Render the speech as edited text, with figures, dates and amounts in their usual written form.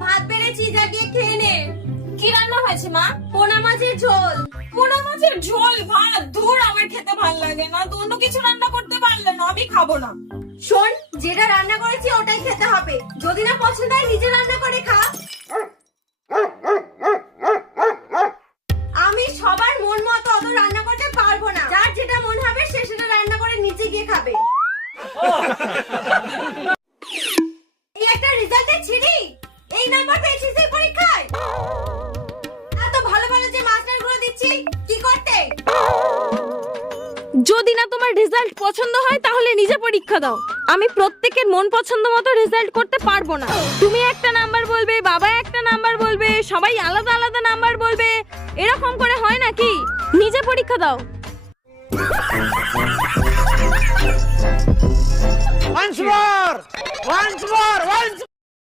ভাত বেড়েছি, যা গিয়ে খেয়ে নে। কি রান্না হয়েছে মা? পোনা মাছের ঝোল। পোনা মাছের ঝোল ভাত? দূর, আমার খেতে ভাল লাগে না। তো অন্য কিছু রান্না করতে পারলে না, আমি খাবো না। শোন, যেটা রান্না করেছি ওটাই খেতে হবে। যদি না পছন্দ হয় নিজে রান্না করে খা। আমি সবার মন মতো অত রান্না করতে পারবো না। যার যেটা মন হবে সে সেটা রান্না করে নিচে গিয়ে খাবে। এই একটা রেজাল্টের ছিড়ি, এই নাম্বার পেয়েছিস এই পরীক্ষায়? এত ভালো ভালো যে মাস্টারগুলো দিচ্ছি, কি করতে? যদি না তোমার রেজাল্ট পছন্দ হয় তাহলে নিজে পরীক্ষা দাও। আমি প্রত্যেকের মন পছন্দ মতো রেজাল্ট করতে পারবো না। তুমি একটা নাম্বার বলবে, বাবা একটা নাম্বার বলবে, সবাই আলাদা আলাদা নাম্বার বলবে। এরকম করে হয় নাকি? নিজে পরীক্ষা দাও। Once more!